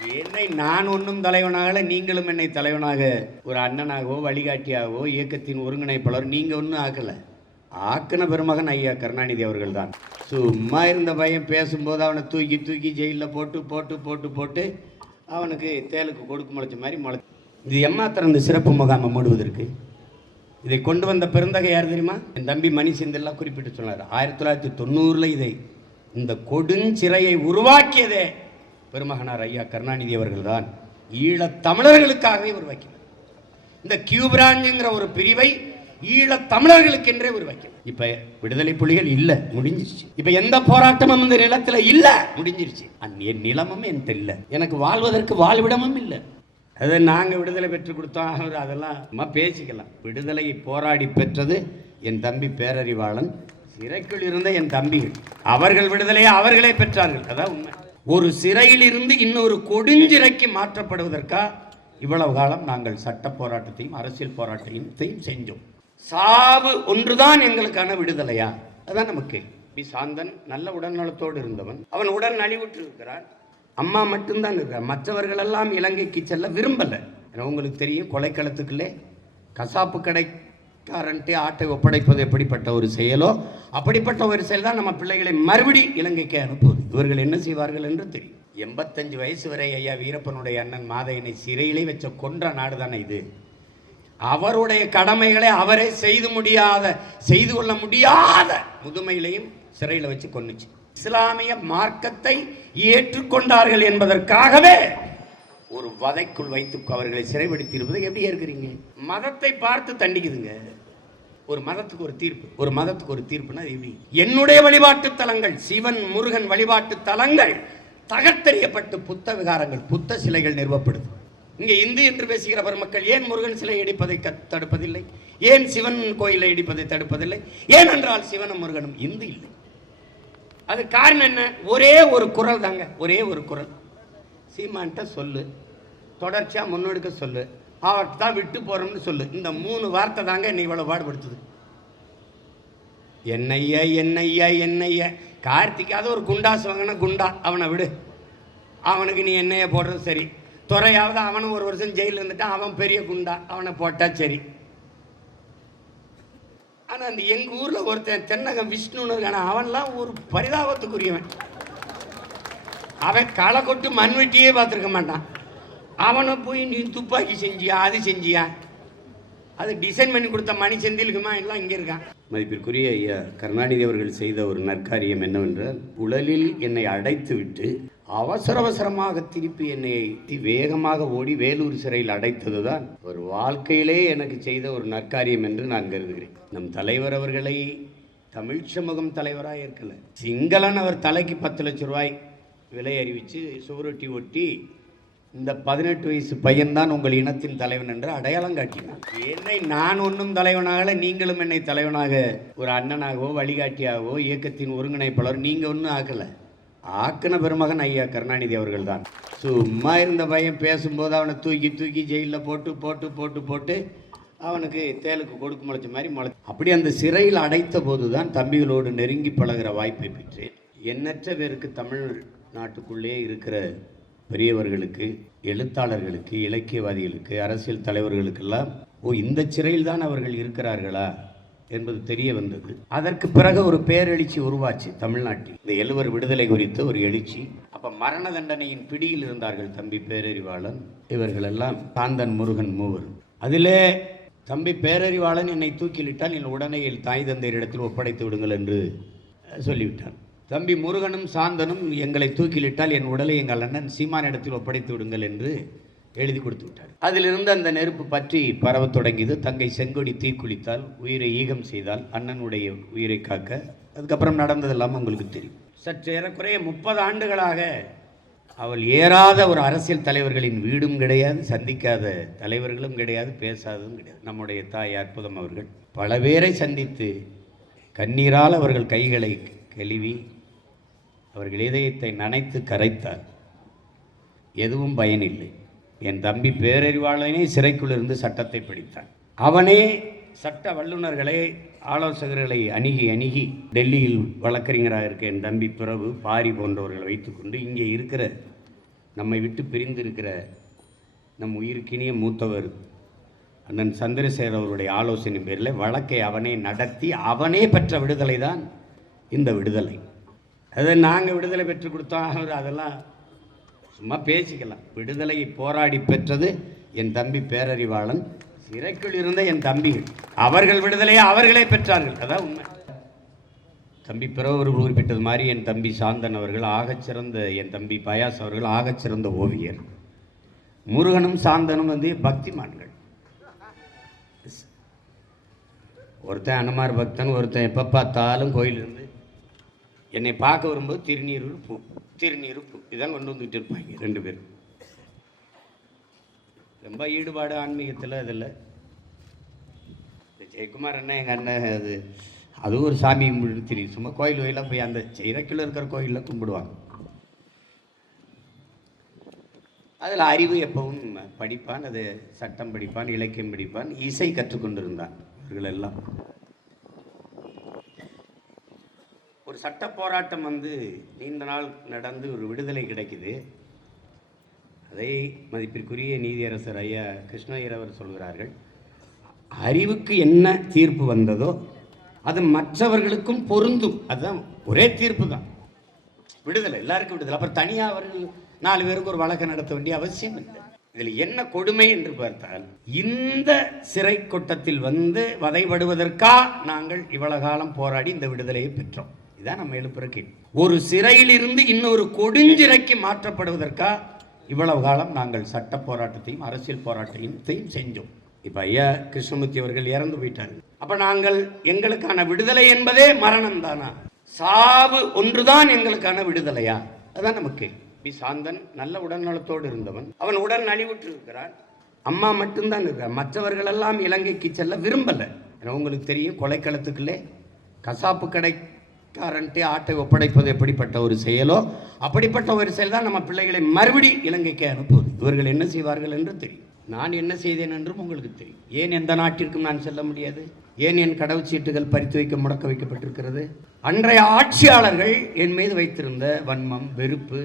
என்னை நான் ஒன்றும் தலைவனாக, நீங்களும் என்னை தலைவனாக, ஒரு அண்ணனாகவோ வழிகாட்டியாகவோ இயக்கத்தின் ஒருங்கிணைப்பாளர் நீங்கள் ஒன்றும் ஆக்கலை. ஆக்கின பெருமகன் ஐயா கருணாநிதி அவர்கள் தான். சும்மா இருந்த பையன் பேசும்போது அவனை தூக்கி தூக்கி ஜெயிலில் போட்டு போட்டு போட்டு போட்டு அவனுக்கு தேலுக்கு கொடுக்கு முளைச்ச மாதிரி முளை. இது எம்மாத்திரம் இந்த சிறப்பு முகாமை மூடுவதற்கு இதை கொண்டு வந்த பெருந்தகை யார் தெரியுமா? என் தம்பி மணி செந்தில்லாம் குறிப்பிட்டு சொன்னார். 1990 இதை இந்த கொடுஞ்சிறையை உருவாக்கியதே பெருமகனார் ஐயா கருணாநிதி அவர்கள் தான். ஈழத் தமிழர்களுக்காகவே உருவாக்கினார். இந்த கியூ பிராஞ்சுங்கிற ஒரு பிரிவை ஈழத் தமிழர்களுக்கென்றே உருவாக்கினார். இப்ப விடுதலை புலிகள் இல்ல, முடிஞ்சிருச்சு. இப்ப எந்த போராட்டமும் இந்த நிலத்துல இல்ல, முடிஞ்சிருச்சு. என் நிலமும் என்கிட்ட இல்ல, எனக்கு வாழ்வதற்கு வாழ்விடமும் இல்லை. அதை நாங்க விடுதலை பெற்று கொடுத்தோம், அதெல்லாம் பேசிக்கலாம். விடுதலையை போராடி பெற்றது என் தம்பி பேரறிவாளன், சிறைக்குள் இருந்த என் தம்பிகள். அவர்கள் விடுதலையை அவர்களே பெற்றார்கள். அதான் உண்மை. ஒரு சிறையில் இருந்து இன்னொரு கொடுஞ்சிறைக்கு மாற்றப்படுவதற்கா இவ்வளவு காலம் நாங்கள் சட்ட போராட்டத்தையும் அரசியல் போராட்டத்தையும் செஞ்சோம். சாவு ஒன்றுதான் எங்களுக்கான விடுதலையா? அதான் நமக்கு. பி சாந்தன் நல்ல உடல்நலத்தோடு இருந்தவன், அவன் உடல் நலிவுற்று இருக்கிறான். அம்மா மட்டும்தான் இருக்கிறார். மற்றவர்கள் எல்லாம் இலங்கைக்கு செல்ல விரும்பல. உங்களுக்கு தெரியும், கொலைக்களத்துக்குள்ளே கசாப்பு கடைக்காரன்ட்டு ஆட்டை ஒப்படைப்பது எப்படிப்பட்ட ஒரு செயலோ அப்படிப்பட்ட ஒரு செயல் தான் நம்ம பிள்ளைகளை மறுபடி இலங்கைக்கு அனுப்புவது. இவர்கள் என்ன செய்வார்கள் என்று தெரியும். 85 வயசு வரை ஐயா வீரப்பனுடைய அண்ணன் மாதையனை சிறையிலே வச்ச கொன்ற நாடு தானே இது. அவருடைய கடமைகளை அவரே செய்து கொள்ள முடியாத முதுமையிலையும் சிறையில் வச்சு கொன்னுச்சு. இஸ்லாமிய மார்க்கத்தை ஏற்றுக்கொண்டார்கள் என்பதற்காகவே ஒரு வதைக்குள் வைத்து அவர்களை சிறைப்படுத்தி இருப்பதை எப்படி இருக்கிறீங்க? மதத்தை பார்த்து தண்டிக்குதுங்க. ஒரு மதத்துக்கு ஒரு தீர்ப்பு, ஒரு மதத்துக்கு ஒரு தீர்ப்புனா எப்படி? என்னுடைய வழிபாட்டு தலங்கள், சிவன் முருகன் வழிபாட்டு தலங்கள் தகர்த்தெறியப்பட்டு புத்த விகாரங்கள், புத்த சிலைகள் நிறுவப்படுது. இங்கே இந்து என்று பேசுகிற பெருமக்கள் ஏன் முருகன் சிலை இடிப்பதை தடுப்பதில்லை? ஏன் சிவன் கோயிலை இடிப்பதை தடுப்பதில்லை? ஏனென்றால் சிவனும் முருகனும் இந்து இல்லை. அது காரணம் என்ன? ஒரே ஒரு குரல் தாங்க, ஒரே ஒரு குரல். சீமான்ட்ட சொல்லு, தொடர்ச்சியா முன்னெடுக்க சொல்லு, அவர்கிட்ட தான் விட்டு போறோம்னு சொல்லு. இந்த 3 வார்த்தை தாங்க என்னை இவ்வளவு பாடுபடுத்துது. என்னையா என்னையா என்னையா. கார்த்திக்காவது ஒரு குண்டாசு வாங்கினா குண்டா, அவனை விடு, அவனுக்கு நீ என்னைய போடுறது சரி. துறையாவது அவனும் 1 வருஷம் ஜெயிலில் இருந்துட்டான், அவன் பெரிய குண்டா, அவனை போட்டா சரி. ஆனா அந்த எங்க ஊர்ல ஒருத்தன் தென்னகம் விஷ்ணுன்னு இருக்கான, அவன்லாம் ஒரு பரிதாபத்துக்குரியவன். அவன் களை கொட்டு மண்வெட்டியே பார்த்துருக்க மாட்டான். அவனை போய் நீ துப்பாக்கி செஞ்சியா, அது செஞ்சியா, அது டிசைன் பண்ணி கொடுத்த மணி செந்திலுக்குமா எல்லாம் இங்கே இருக்கான். மதிப்பிற்குரிய ஐயா கருணாநிதி அவர்கள் செய்த ஒரு நற்காரியம் என்னவென்றால், உடலில் என்னை அடைத்து விட்டு அவசரமாக திருப்பி என்னை வேகமாக ஓடி வேலூர் சிறையில் அடைத்தது தான் ஒரு வாழ்க்கையிலே எனக்கு செய்த ஒரு நற்காரியம் என்று நான் கருதுகிறேன். நம் தலைவர் அவர்களை தமிழ் சமூகம் தலைவராக இருக்கல, சிங்களன் அவர் தலைக்கு 10 லட்சம் ரூபாய் விலை அறிவித்து சுவரொட்டி ஒட்டி இந்த 18 வயசு பையன்தான் உங்கள் இனத்தின் தலைவன் என்று அடையாளம் காட்டினார். என்னை நான் ஒன்றும் தலைவனாக, நீங்களும் என்னை தலைவனாக, ஒரு அண்ணனாகவோ வழிகாட்டியாகவோ இயக்கத்தின் ஒருங்கிணைப்பாளர் நீங்கள் ஒன்றும் ஆக்கலை. ஆக்கின பெருமகன் ஐயா கருணாநிதி அவர்கள் தான். சும்மா இருந்த பையன் பேசும்போது அவனை தூக்கி தூக்கி ஜெயிலில் போட்டு போட்டு போட்டு போட்டு அவனுக்கு தேலுக்கு கொடுக்கு முளைச்ச மாதிரி முளை. அப்படி அந்த சிறையில் அடைத்த போது தான் தம்பிகளோடு நெருங்கி பழகிற வாய்ப்பை பெற்றேன். எண்ணற்ற பேருக்கு தமிழ் நாட்டுக்குள்ளே இருக்கிற பெரியவர்களுக்கு, எழுத்தாளர்களுக்கு, இலக்கியவாதிகளுக்கு, அரசியல் தலைவர்களுக்கெல்லாம் இந்த சிறையில் தான் அவர்கள் இருக்கிறார்களா என்பது தெரிய வந்தது. அதற்கு பிறகு ஒரு பேரெழுச்சி உருவாச்சு தமிழ்நாட்டில். இந்த 70 விடுதலை குறித்த ஒரு எழுச்சி. அப்ப மரண தண்டனையின் பிடியில் இருந்தார்கள் தம்பி பேரறிவாளன், இவர்களெல்லாம் சாந்தன், முருகன், மூவர். அதிலே தம்பி பேரறிவாளன் என்னை தூக்கிலிட்டால் என் உடனே என் தாய் தந்தையரிடத்தில் ஒப்படைத்து விடுங்கள் என்று சொல்லிவிட்டான். தம்பி முருகனும் சாந்தனும் எங்களை தூக்கிலிட்டால் என் உடலை எங்கள் அண்ணன் சீமானிடத்தில் ஒப்படைத்து விடுங்கள் என்று எழுதி கொடுத்து விட்டார். அதிலிருந்து அந்த நெருப்பு பற்றி பரவத் தொடங்கியது. தங்கை செங்கொடி தீக்குளித்தால், உயிரை ஈகம் செய்தால், அண்ணனுடைய உயிரை காக்க. அதுக்கப்புறம் நடந்ததெல்லாம் உங்களுக்கு தெரியும். சற்று ஏறக்குறைய 30 ஆண்டுகளாக அவள் ஏறாத ஒரு அரசியல் தலைவர்களின் வீடும் கிடையாது, சந்திக்காத தலைவர்களும் கிடையாது, பேசாததும் கிடையாது. நம்முடைய தாய் அற்புதம் அவர்கள் பல பேரை சந்தித்து கண்ணீரால் அவர்கள் கைகளை கழுவி அவர்கள் இதயத்தை நனைத்து கரைத்தார். எதுவும் பயனில்லை. என் தம்பி பேரறிவாளனே சிறைக்குள்ளிருந்து சட்டத்தை படித்தான். அவனே சட்ட வல்லுநர்களை, ஆலோசகர்களை அணுகி டெல்லியில் வழக்கறிஞராக இருக்க என் தம்பி பிரபு, பாரி போன்றவர்களை வைத்துக்கொண்டு இங்கே இருக்கிற நம்மை விட்டு பிரிந்திருக்கிற நம் உயிருக்கினிய மூத்தவர் அண்ணன் சந்திரசேகர் அவருடைய ஆலோசனை பேரில் வழக்கை அவனே நடத்தி அவனே பெற்ற விடுதலை தான் இந்த விடுதலை. அதை நாங்கள் விடுதலை பெற்று கொடுத்தோம், அதெல்லாம் சும்மா பேசிக்கலாம். விடுதலையை போராடி பெற்றது என் தம்பி பேரறிவாளன், சிறைக்குள் இருந்த என் தம்பிகள். அவர்கள் விடுதலையை அவர்களே பெற்றார்கள், அதான் உண்மை. தம்பி பிறவர் குறிப்பிட்டது மாதிரி என் தம்பி சாந்தன் அவர்கள் ஆகச்சிறந்த, என் தம்பி பயாஸ் அவர்கள் ஆகச்சிறந்த ஓவியர். முருகனும் சாந்தனும் வந்து பக்திமான்கள். ஒருத்தன் அனுமார் பக்தன், ஒருத்தன் எப்போ பார்த்தாலும் கோயிலிருந்து என்னை பார்க்க வரும்போது திருநீர் பூ இதான் கொண்டு வந்துக்கிட்டு இருப்பாங்க ரெண்டு பேரும். ரொம்ப ஈடுபாடு ஆன்மீகத்தில். அதில் ஜெயக்குமார் அண்ணன் எங்கள் அண்ணன், அதுவும் ஒரு சாமி கும்பிட்டு தெரியும். சும்மா கோயில் கோயிலாக போய் அந்த சிறைக்குள்ள இருக்கிற கோயிலில் கும்பிடுவாங்க. அதில் அறிவு எப்பவும் படிப்பான், அது சட்டம் படிப்பான், இலக்கியம் படிப்பான், இசை கற்றுக்கொண்டிருந்தான். இவர்கள் எல்லாம் ஒரு சட்ட போராட்டம் வந்து நீண்ட நாள் நடந்து ஒரு விடுதலை கிடைக்குது. அதை மதிப்பிற்குரிய நீதியரசர் ஐயா கிருஷ்ணய்யர் அவர் சொல்கிறார்கள், அறிவுக்கு என்ன தீர்ப்பு வந்ததோ அது மற்றவர்களுக்கும் பொருந்தும். அதுதான் ஒரே தீர்ப்பு தான் விடுதலை, எல்லாருக்கும் விடுதலை. அப்புறம் தனியாக அவர்கள் 4 பேருக்கு ஒரு வழக்கு நடத்த வேண்டிய அவசியம் இல்லை. இதில் என்ன கொடுமை என்று பார்த்தால், இந்த சிறை கொட்டத்தில் வந்து வதைபடுவதற்கா நாங்கள் இவ்வளவு காலம் போராடி இந்த விடுதலையை பெற்றோம். இதான் நம்ம எழுப்புற கேள்வி. ஒரு சிறையிலிருந்து இன்னொரு கொடுஞ்சிறைக்கு மாற்றப்படுவதற்கா இவ்வளவு காலம் நாங்கள் சட்ட போராட்டத்தையும் அரசியல் போராட்டத்தையும் செஞ்சோம். இப்போ ஐயா கிருஷ்ணமூர்த்தி அவர்கள் இறந்து போயிட்டாரு. அப்போ நாங்கள் எங்களுக்கான விடுதலை என்பதே மரணம் தானா? சாவு ஒன்றுதான் எங்களுக்கான விடுதலையா? அதான் நமக்கு. பி சாந்தன் நல்ல உடல்நலத்தோடு இருந்தவன், அவன் உடல் நலிவுற்று இருக்கிறான். அம்மா மட்டும்தான் இருக்கிறார். மற்றவர்கள் எல்லாம் இலங்கைக்கு செல்ல விரும்பலை. உங்களுக்கு தெரியும், கொலைக்களத்துக்குள்ளே கசாப்பு கடைக்காரன்ட்டு ஆட்டை ஒப்படைப்பது எப்படிப்பட்ட ஒரு செயலோ அப்படிப்பட்ட ஒரு செயல் தான் நம்ம பிள்ளைகளை மறுபடி இலங்கைக்கு அனுப்புவது. இவர்கள் என்ன செய்வார்கள் என்று தெரியும். நான் என்ன செய்தேன் என்றும் உங்களுக்கு தெரியும். ஏன் எந்த நாட்டிற்கும் நான் செல்ல முடியாது? ஏன் என் கடவுச்சீட்டுகள் பறித்து வைக்க முடக்க வைக்கப்பட்டிருக்கிறது? அன்றைய ஆட்சியாளர்கள் என் மீது வைத்திருந்த வன்மம், வெறுப்பு,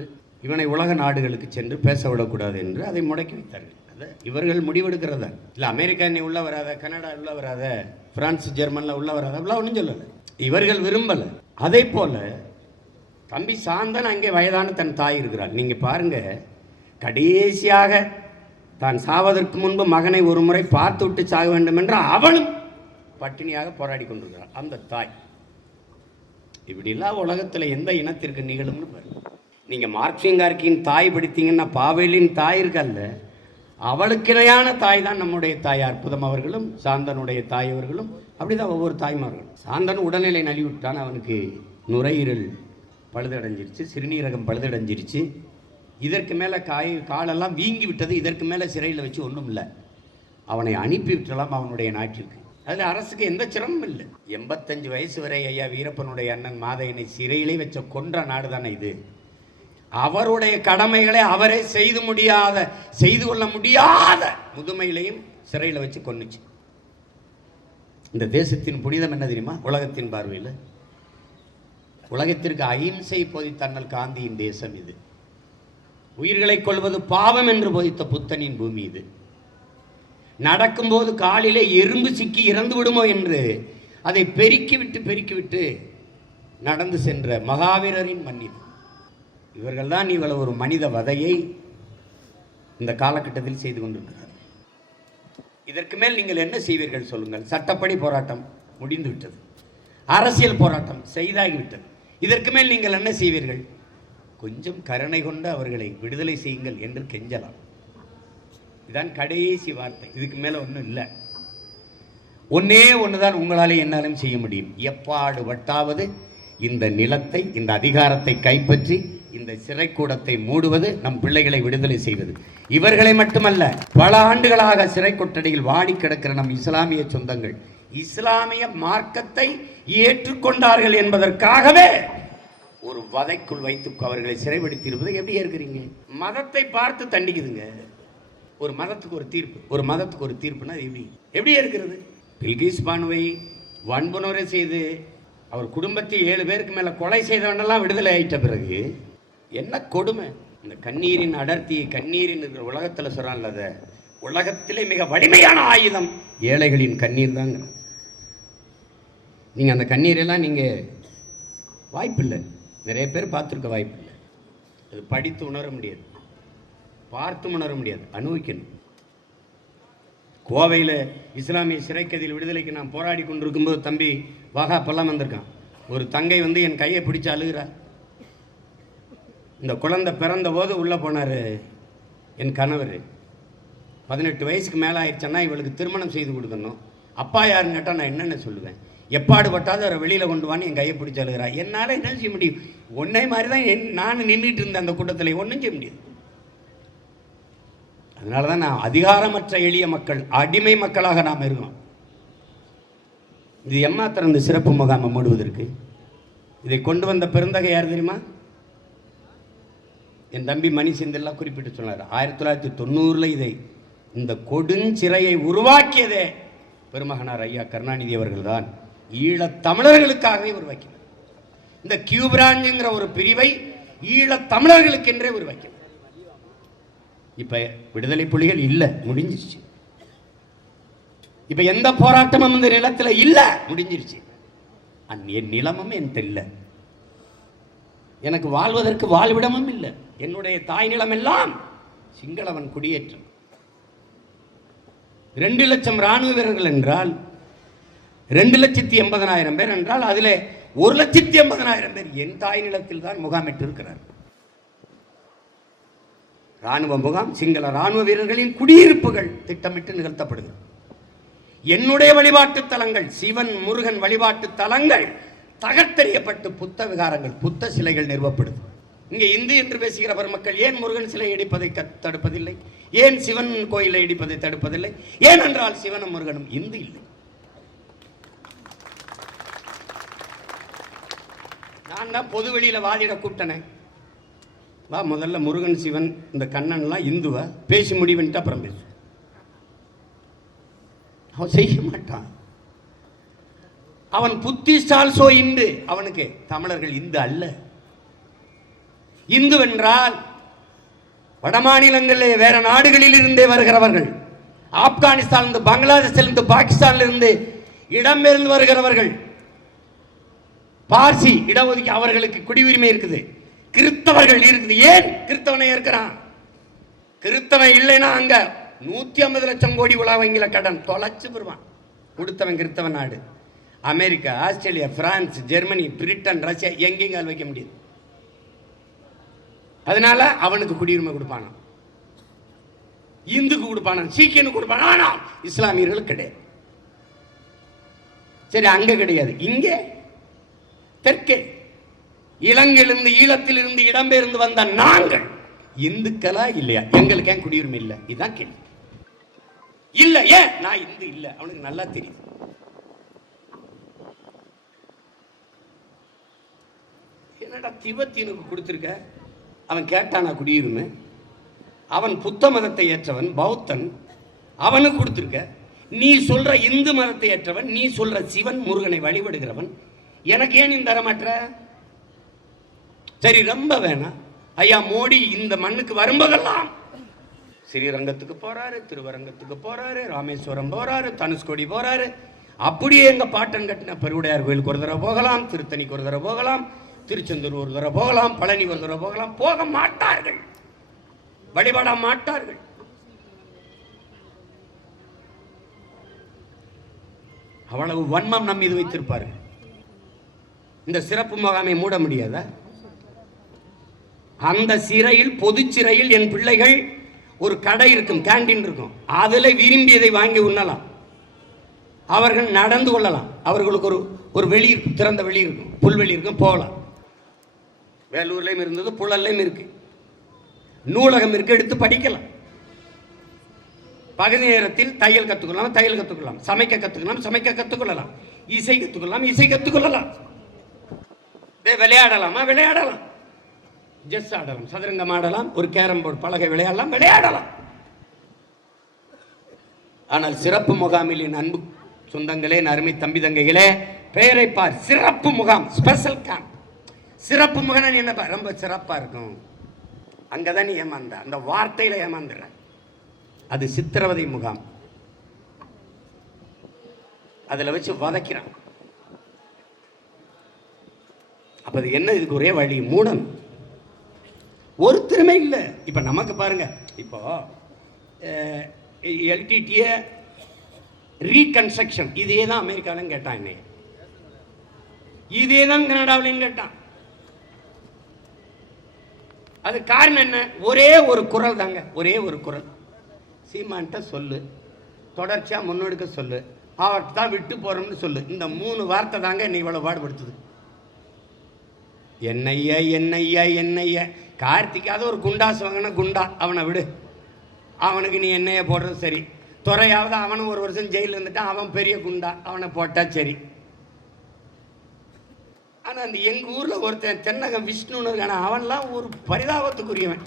இவனை உலக நாடுகளுக்கு சென்று பேச விடக்கூடாது என்று அதை முடக்கி வைத்தார்கள். அதை இவர்கள் முடிவெடுக்கிறதா இல்லை. அமெரிக்கா என்னை உள்ள வராத, கனடா உள்ள வராத, பிரான்ஸ் ஜெர்மனில் உள்ள வராத, அப்படிலாம் ஒன்றும் சொல்லலை. இவர்கள் விரும்பலை. அதே போல தம்பி சாந்தன் அங்கே வயதான தன் தாய் இருக்கிறாள். நீங்கள் பாருங்க, கடைசியாக தான் சாவதற்கு முன்பு மகனை ஒரு முறை பார்த்து விட்டு சாக வேண்டும் என்று அவளும் பட்டினியாக போராடி கொண்டிருக்கிறாள் அந்த தாய். இப்படிலாம் உலகத்தில் எந்த இனத்திற்கு நிகழும்னு பாருங்க. நீங்கள் மார்க்சிங்கார்க்கின் தாய் படித்தீங்கன்னா பாவேலின் தாய் இருக்கல்ல, அவளுக்கு இணையான தாய் தான் நம்முடைய தாய் அற்புதம் அவர்களும் சாந்தனுடைய தாய் அவர்களும். அப்படிதான் ஒவ்வொரு தாய்மார்களும். சாந்தன் உடல்நிலை நலிவிட்டான். அவனுக்கு நுரையீரல் பழுதடைஞ்சிருச்சு, சிறுநீரகம் பழுதடைஞ்சிருச்சு. இதற்கு மேலே காலெல்லாம் வீங்கி விட்டது. இதற்கு மேலே சிறையில் வச்சு ஒன்றும் இல்லை. அவனை அனுப்பி விட்டலாம் அவனுடைய நாட்டிற்கு. அதில் அரசுக்கு எந்த சிரமமும் இல்லை. 85 வயசு வரை ஐயா வீரப்பனுடைய அண்ணன் மாதையனை சிறையிலே வச்ச கொன்ற நாடு தானே இது. அவருடைய கடமைகளை அவரே செய்து கொள்ள முடியாத முதுமையிலையும் சிறையில் வச்சு கொன்னுச்சு. இந்த தேசத்தின் புனிதம் என்ன தெரியுமா? உலகத்தின் பார்வையில் உலகத்திற்கு அகிம்சை போதித்தண்ணல் காந்தியின் தேசம் இது. உயிர்களை கொள்வது பாவம் என்று போதித்த புத்தனின் பூமி இது. நடக்கும்போது காலிலே எறும்பு சிக்கி இறந்து விடுமோ என்று அதை பெருக்கிவிட்டு நடந்து சென்ற மகாவீரரின் மன்னிது. இவர்கள் தான் இவ்வளவு ஒரு மனித வதையை இந்த காலகட்டத்தில் செய்து கொண்டிருக்கிறார். இதற்கு மேல் நீங்கள் என்ன செய்வீர்கள் சொல்லுங்கள்? சட்டப்படி போராட்டம் முடிந்து விட்டது, அரசியல் போராட்டம் செய்தாகிவிட்டது. இதற்கு மேல் நீங்கள் என்ன செய்வீர்கள்? கொஞ்சம் கருணை கொண்டு அவர்களை விடுதலை செய்யுங்கள் என்று கெஞ்சலாம். இதுதான் கடைசி வார்த்தை. இதுக்கு மேலே ஒன்றும் இல்லை. ஒன்னே ஒன்றுதான் உங்களாலே என்னாலும் செய்ய முடியும். எப்பாடு வட்டாவது இந்த நிலத்தை, இந்த அதிகாரத்தை கைப்பற்றி இந்த சிறைக்கூடத்தை மூடுவது, நம் பிள்ளைகளை விடுதலை செய்வது. இவர்களை மட்டுமல்ல, பல ஆண்டுகளாக சிறை கொட்டடியில் வாடி கிடக்கிற நம் இஸ்லாமிய சொந்தங்கள் இஸ்லாமிய மார்க்கத்தை ஏற்றுக்கொண்டார்கள் என்பதற்காகவே ஒரு வதைக்குள் வைத்து அவர்களை சிறைப்படுத்தி இருப்பதை எப்படி ஏற்கிறீங்க? மதத்தை பார்த்து தண்டிக்குதுங்க. ஒரு மதத்துக்கு ஒரு தீர்ப்புனா எப்படி இருக்கிறது? பில்கிஸ் பானுவை வன்புணரை செய்து அவர் குடும்பத்தை 7 பேருக்கு மேல கொலை செய்தவனெல்லாம் விடுதலை ஆயிட்ட பிறகு என்ன கொடுமை! இந்த கண்ணீரின் அடர்த்தியை கண்ணீரின் இருக்கிற உலகத்தில் சொல்கிறான்ல, அதை உலகத்திலே மிக வலிமையான ஆயுதம் ஏழைகளின் கண்ணீர் தாங்க. நீங்கள் அந்த கண்ணீரெல்லாம் நீங்கள் வாய்ப்பில்லை, நிறைய பேர் பார்த்துருக்க வாய்ப்பில்லை. அது படித்து உணர முடியாது, பார்த்து உணர முடியாது, அனுபவிக்கணும். கோவையில் இஸ்லாமிய சிறைக்கதியில் விடுதலைக்கு நான் போராடி கொண்டிருக்கும்போது தம்பி வாகா பல்லாம் வந்திருக்கான். ஒரு தங்கை வந்து என் கையை பிடிச்சி அழுகிறா. இந்த குழந்தை பிறந்த போது உள்ளே போனார் என் கணவர். 18 வயசுக்கு மேலே ஆயிடுச்சேன்னா இவளுக்கு திருமணம் செய்து கொடுக்கணும். அப்பா யாருன்னு கேட்டால் நான் என்னென்ன சொல்லுவேன்? எப்பாடு பட்டாவது அவரை வெளியில் கொண்டு வான்னு என் கையை பிடிச்சி அழுகிறா. என்னால் என்ன செய்ய முடியும்? ஒன்னே மாதிரி தான் நான் நின்றுட்டு இருந்தேன் அந்த கூட்டத்தில், ஒன்றும் செய்ய முடியாது. அதனால தான் நான் அதிகாரமற்ற எளிய மக்கள், அடிமை மக்களாக நாம் இருக்கோம். இது எம்மாத்திரம் இந்த சிறப்பு முகாமை மூடுவதற்கு இதை கொண்டு வந்த பெருந்தகை யார் தெரியுமா? என் தம்பி மணி செந்தில்லாம் குறிப்பிட்டு சொன்னார். 1990 இதை இந்த கொடுஞ்சிறையை உருவாக்கியதே பெருமகனார் ஐயா கருணாநிதி அவர்கள் தான். ஈழத் தமிழர்களுக்காகவே உருவாக்கினார். இந்த கியூபிராஞ்சுங்கிற ஒரு பிரிவை ஈழத் தமிழர்களுக்கென்றே உருவாக்கினார். இப்ப விடுதலை புலிகள் இல்லை, முடிஞ்சிருச்சு. இப்ப எந்த போராட்டமும் இந்த நிலத்துல இல்ல, முடிஞ்சிருச்சு. என் நிலமும் என்கிட்ட இல்லை, எனக்கு வாழ்வதற்கு வாழ்விடமும் இல்லை. என்னுடைய தாய் நிலம் எல்லாம் சிங்களவன் குடியேற்றம். 2 லட்சம் ராணுவ வீரர்கள் என்றால் 2,80,000 பேர் என்றால் அதில் 1,80,000 பேர் என் தாய் நிலத்தில் தான் முகாமிட்டு இருக்கிறார். ராணுவ முகாம், சிங்கள ராணுவ வீரர்களின் குடியிருப்புகள் திட்டமிட்டு நிகழ்த்தப்படுகிறது. என்னுடைய வழிபாட்டு தலங்கள், சிவன் முருகன் வழிபாட்டு தலங்கள் தகர்த்தெறியப்பட்டு புத்த விகாரங்கள், புத்த சிலைகள் நிறுவப்படுது. இங்கே இந்து என்று பேசுகிற பெருமக்கள் ஏன் முருகன் சிலை இடிப்பதை தடுப்பதில்லை? ஏன் சிவன் கோயிலை இடிப்பதை தடுப்பதில்லை? ஏனென்றால் சிவனும் முருகனும் இந்து இல்லை. நான் தான் பொது வெளியில வாதிட கூப்பிட்டனே, வா முதல்ல முருகன் சிவன் இந்த கண்ணன்லாம் இந்துவா பேசி முடிவுன்ட்டு அப்புறம் பேசு. அவன் செய்ய மாட்டான். அவன் புத்திஸ்ட் ஆல்சோ இந்து. அவனுக்கு தமிழர்கள் இந்து அல்ல. இந்து என்றால் வட மாநிலங்களில் வேற நாடுகளில் இருந்தே வருகிறவர்கள், ஆப்கானிஸ்தான், பங்களாதேஷிலிருந்து, பாகிஸ்தானிலிருந்து இடம்பெயர்ந்து வருகிறவர்கள், பார்சி இடஒதுக்கி அவர்களுக்கு குடியுரிமை இருக்குது. கிறிஸ்தவர்கள் இருக்குது. ஏன் கிறிஸ்தவனை இருக்கிறான்? கிறிஸ்தவன் இல்லைன்னா அங்க 150 லட்சம் கோடி உலகங்கில கடன் தொலைச்சு பெறுவான். கொடுத்தவன் கிறிஸ்தவன் நாடு. America, Australia, France, Germany, Britain, Russia எங்கேயும் கால் வைக்க முடியாது. அதனால அவனுக்கு குடியுரிமை கொடுப்பானா, இந்துக்கு கொடுப்பானா, சீக்கியனுக்கு கொடுப்பானா. ஆனால் இஸ்லாமியர்களுக்கு கிடையாது. சரி, அங்க கிடையாது. இங்கே தெற்கே இலங்கையிலிருந்து ஈழத்திலிருந்து இடம்பெயர்ந்து வந்த நாங்கள் இந்துக்களா இல்லையா? எங்களுக்கு ஏன் குடியுரிமை இல்லை? இதுதான் கேள்வி. இல்ல, ஏன் நான் இந்து இல்லை? அவனுக்கு நல்லா தெரியுது. என்னடா திபெத்தியனுக்கு கொடுத்திருக்க? அவன் கேட்டானா குடியுரிமை? அவன் புத்த மதத்தை ஏற்றவன், பௌத்தன், அவனுக்கு கொடுத்திருக்க. நீ சொல்ற இந்து மதத்தை ஏற்றவன், நீ சொல்ற சிவன் முருகனை வழிபடுகிறவன், எனக்கு ஏன் இந்த தரமாற்ற? சரி, ரொம்ப வேணாம். ஐயா மோடி இந்த மண்ணுக்கு வரும்போதெல்லாம் ஸ்ரீரங்கத்துக்கு போறாரு, திருவரங்கத்துக்கு போறாரு, ராமேஸ்வரம் போறாரு, தனுஷ்கோடி போறாரு. அப்படியே எங்க பாட்டன் கட்டின பெருவுடையார் கோயிலுக்கு ஒரு தடவை போகலாம், திருத்தணிக்கு ஒரு தடவை போகலாம், திருச்செந்தூர் ஒரு தடவை போகலாம், பழனி ஒரு தடவை போகலாம். போக மாட்டார்கள், வழிபட மாட்டார்கள். அவ்வளவு வன்மம் நம் மீது வைத்திருப்பார்கள். இந்த சிறப்பு முகாமை மூட முடியாதா? அந்த சிறையில், பொது சிறையில் என் பிள்ளைகள் ஒரு கடை இருக்கும், கேண்டீன் இருக்கும், அதில் விரும்பியதை வாங்கி உண்ணலாம். அவர்கள் நடந்து கொள்ளலாம். அவர்களுக்கு ஒரு வெளி இருக்கும், திறந்த வெளி இருக்கும், புல்வெளி இருக்கும், போகலாம். வேலூர்லையும் இருந்தது, புழல்லையும் இருக்கு, நூலகம் இருக்கு, எடுத்து படிக்கலாம். பகுதி நேரத்தில் தையல் கற்றுக்கொள்ளலாம், தையல் கற்றுக்கொள்ளலாம், சமைக்க கற்றுக்கலாம், சமைக்க கற்றுக்கொள்ளலாம், இசை கற்றுக்கொள்ளலாம், இசை கற்றுக்கொள்ளலாம், விளையாடலாமா விளையாடலாம், செஸ் ஆடலாம், சதுரங்கம் ஆடலாம், ஒரு கேரம் போர்டு பலகை விளையாடலாம், விளையாடலாம். ஆனால் சிறப்பு முகாமில் என் அன்பு சொந்தங்களே, அருமை தம்பி தங்கைகளே, பெயரை பார், சிறப்பு முகாம், ஸ்பெஷல் கேம்ப். சிறப்பு முகாம் என்ன? ரொம்ப சிறப்பா இருக்கும். அங்கதான் நீ ஏமாந்த, அந்த வார்த்தையில ஏமாந்துற. அது சித்திரவதை முகாம். அதுல வச்சு வதைக்கிறான். அப்ப அது என்ன? இதுக்கு ஒரே வழி, மூடன். ஒருத்தருமே இல்லை. இப்ப நமக்கு பாருங்க, இப்போ எல்டிடிய ரீகன்ஸ்ட்ரக்ஷன் இதே தான் அமெரிக்காவிலும் கேட்டான், என்னைய இதே தான் கனடாவிலையும் கேட்டான். அது காரணம் என்ன? ஒரே ஒரு குரல் தாங்க, ஒரே ஒரு குரல். சீமான்ட்ட சொல்லு, தொடர்ச்சியா முன்னெடுக்க சொல்லு, அவர்கிட்ட தான் விட்டு போறோம்னு சொல்லு. இந்த 3 வார்த்தை தாங்க என்னை இவ்வளவு பாடுபடுத்துது. என்னையா என்னையா என்னையா. கார்த்திக்காவது ஒரு குண்டாசு வாங்கின குண்டா, அவனை விடு, அவனுக்கு நீ என்னைய போடுறது சரி. துறையாவது அவனும் 1 வருஷம் ஜெயிலில் இருந்துட்டான், அவன் பெரிய குண்டா, அவனை போட்டா சரி. ஆனா அந்த எங்க ஊர்ல ஒருத்தன் தென்னகம் விஷ்ணுன்னு இருக்கான, அவன்லாம் ஒரு பரிதாபத்துக்குரியவன்.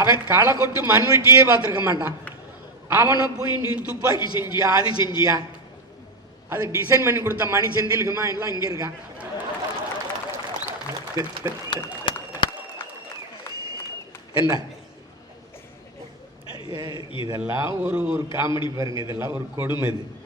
அவன் களை கொட்டு மண்வெட்டியே பார்த்துருக்க மாட்டான். அவனை போய் நீ துப்பாக்கி செஞ்சியா, அது செஞ்சியா, அது டிசைன் பண்ணி கொடுத்த மணி செந்திலுக்குமா எல்லாம் இங்க இருக்கான். என்ன இதெல்லாம் ஒரு காமெடி பாருங்க, இதெல்லாம் ஒரு கொடுமை. இது